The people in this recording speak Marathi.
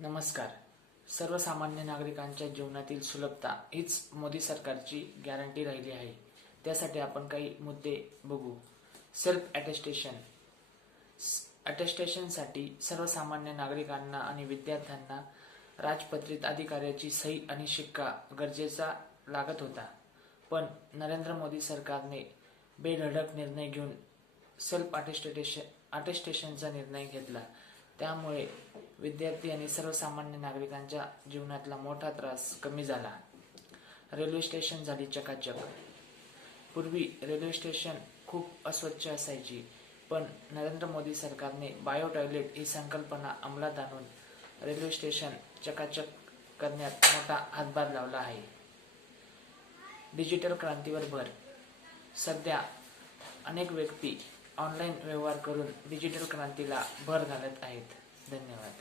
नमस्कार. सर्वसामान्य नागरिकांच्या जीवनातील सुलभता हीच मोदी सरकारची गॅरंटी राहिली आहे. त्यासाठी आपण काही मुद्दे बघू. Self attestation. अटेस्टेशनसाठी सर्वसामान्य नागरिकांना आणि विद्यार्थ्यांना राजपत्रित अधिकाऱ्याची सही आणि शिक्का गरजेचा लागत होता. पण नरेंद्र मोदी सरकारने बेधडक निर्णय घेऊन सेल्फ अटेस्टेशनचा निर्णय घेतला. त्यामुळे विद्यार्थी आणि सर्वसामान्य नागरिकांच्या जीवनातला मोठा त्रास कमी झाला. रेल्वे स्टेशन झाली चकाचक. पूर्वी रेल्वे स्टेशन खूप अस्वच्छ असायची, पण नरेंद्र मोदी सरकारने बायो टॉयलेट ही संकल्पना अंमलात आणून रेल्वे स्टेशन चकाचक करण्यात मोठा हातभार लावला आहे. डिजिटल क्रांतीवर भर. सध्या अनेक व्यक्ती ऑनलाईन व्यवहार करून डिजिटल क्रांतीला भर घालत आहेत. धन्यवाद.